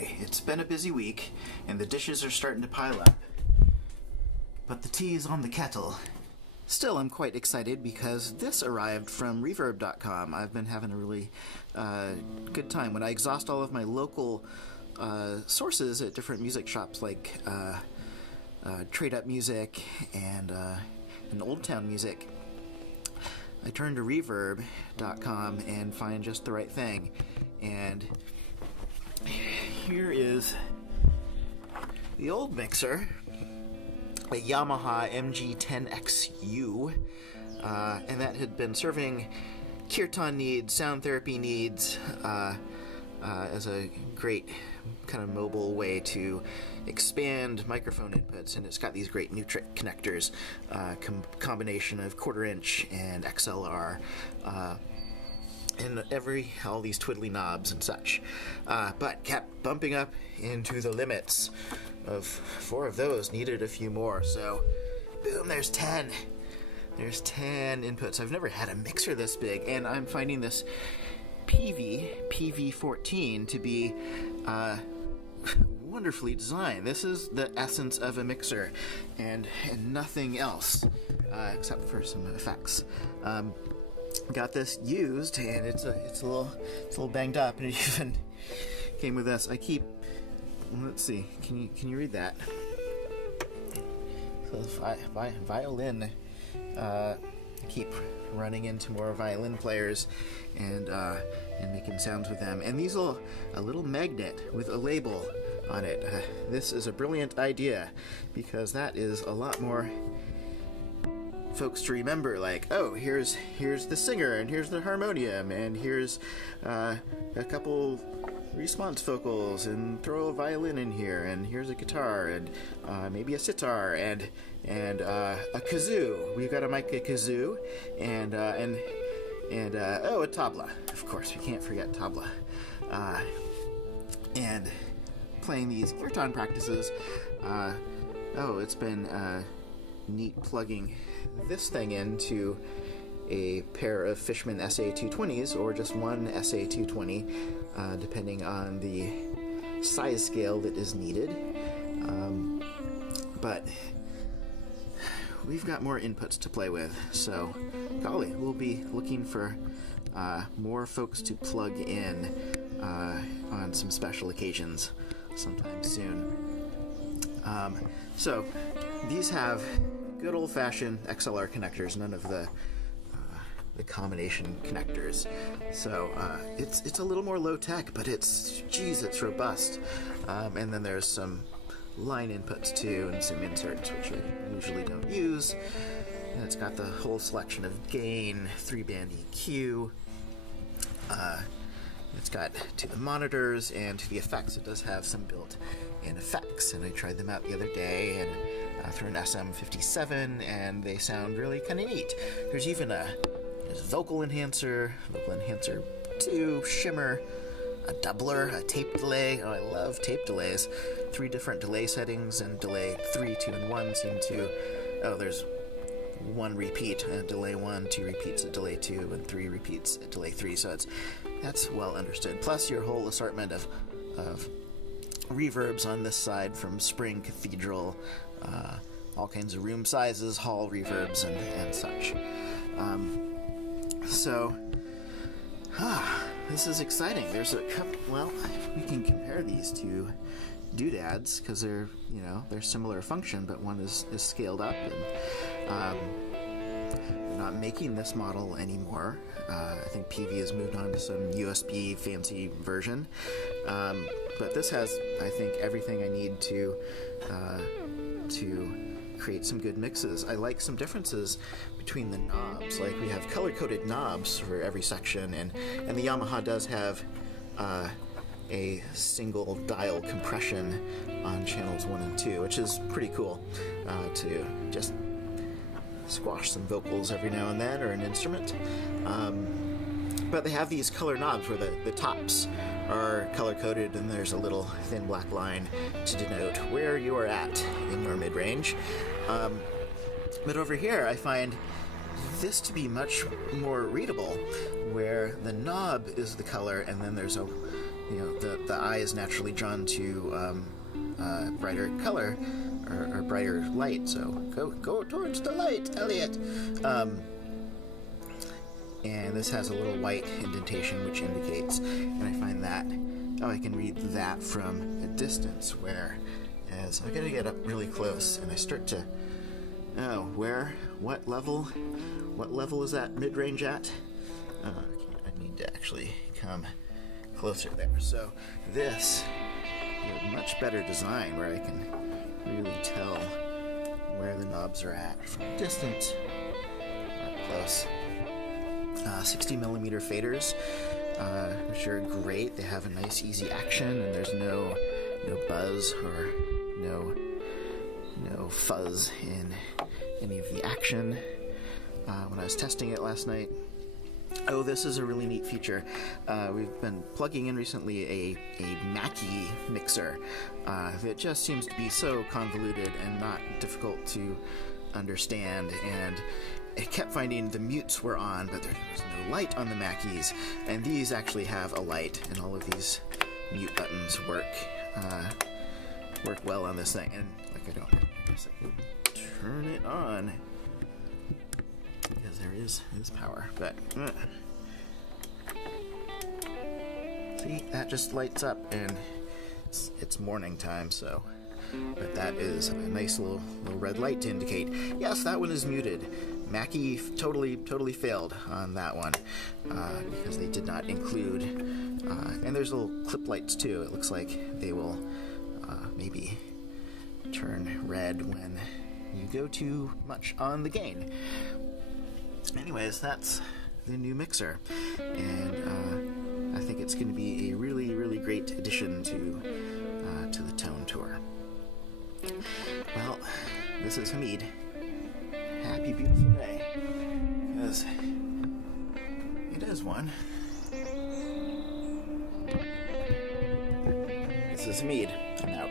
boy, it's been a busy week, and the dishes are starting to pile up. But the tea is on the kettle. Still, I'm quite excited because this arrived from Reverb.com. I've been having a really good time. When I exhaust all of my local sources at different music shops like Trade Up Music and Old Town Music, I turn to Reverb.com and find just the right thing. And here is the old mixer, a Yamaha MG10XU, and that had been serving Kirtan needs, sound therapy needs, as a great kind of mobile way to expand microphone inputs, and it's got these great Nutric connectors, combination of 1/4 inch and XLR, and all these twiddly knobs and such, but kept bumping up into the limits of 4 of those, needed a few more, so boom, there's 10. There's 10 inputs. I've never had a mixer this big, and I'm finding this Peavey PV14 to be wonderfully designed. This is the essence of a mixer, and nothing else, except for some effects. Got this used, and it's a little banged up, and it even came with this. Let's see. Can you read that? So violin. Keep running into more violin players and making sounds with them. And these a little magnet with a label on it. This is a brilliant idea because that is a lot more folks to remember. Like, oh, here's the singer, and here's the harmonium, and here's a couple response vocals, and throw a violin in here, and here's a guitar, and maybe a sitar, and a kazoo. We've got a kazoo, and a tabla. Of course, we can't forget tabla. And playing these kirtan practices. It's been neat plugging this thing into a pair of Fishman SA220s, or just one SA220, depending on the size scale that is needed. But we've got more inputs to play with, so golly, we'll be looking for more folks to plug in on some special occasions sometime soon. So these have good old-fashioned XLR connectors, none of the combination connectors. So it's a little more low-tech, but it's robust. And then there's some line inputs too, and some inserts, which I usually don't use. And it's got the whole selection of gain, 3-band EQ. It's got to the monitors and to the effects. It does have some built-in effects, and I tried them out the other day and through an SM57, and they sound really kind of neat. There's even there's vocal enhancer 2, shimmer, a doubler, a tape delay. Oh, I love tape delays. 3 different delay settings, and delay 3, 2, and 1 seem to... Oh, there's 1 repeat at delay 1, 2 repeats at delay 2, and 3 repeats at delay 3, so that's well understood. Plus your whole assortment of reverbs on this side, from Spring, Cathedral, all kinds of room sizes, hall reverbs, and such. This is exciting. There's a couple, well, we can compare these to doodads, because they're similar function, but one is scaled up, and they're not making this model anymore. I think Peavey has moved on to some USB fancy version, but this has, I think, everything I need to create some good mixes. I like some differences between the knobs. Like, we have color-coded knobs for every section, and the Yamaha does have a single dial compression on channels 1 and 2, which is pretty cool, to just squash some vocals every now and then, or an instrument. But they have these color knobs where the tops are color-coded, and there's a little thin black line to denote where you are at in your mid-range. But over here, I find this to be much more readable, where the knob is the color, and then there's a the eye is naturally drawn to brighter color or brighter light. So go towards the light, Elliot. And this has a little white indentation which indicates, and I find that, I can read that from a distance, whereas I gotta get up really close and I start to, what level is that mid-range at? I need to actually come closer there. So this is a much better design where I can really tell where the knobs are at from a distance, up close. 60mm faders, which are great. They have a nice easy action, and there's no buzz or no fuzz in any of the action. When I was testing it last night, this is a really neat feature. We've been plugging in recently a Mackie mixer that just seems to be so convoluted and not difficult to understand, and it kept finding the mutes were on, but there was no light on the Mackies, and these actually have a light, and all of these mute buttons work well on this thing. And I guess I can turn it on because there is power, but see, that just lights up, and it's morning time, so. But that is a nice little red light to indicate, yes, that one is muted. Mackie totally failed on that one because they did not include, and there's little clip lights too. It looks like they will maybe turn red when you go too much on the gain. Anyways, that's the new mixer, and I think it's going to be a really great addition to the Tone Tour. Well, this is Hamid. Happy, beautiful day. Because it is one. This is Hamid. I'm out.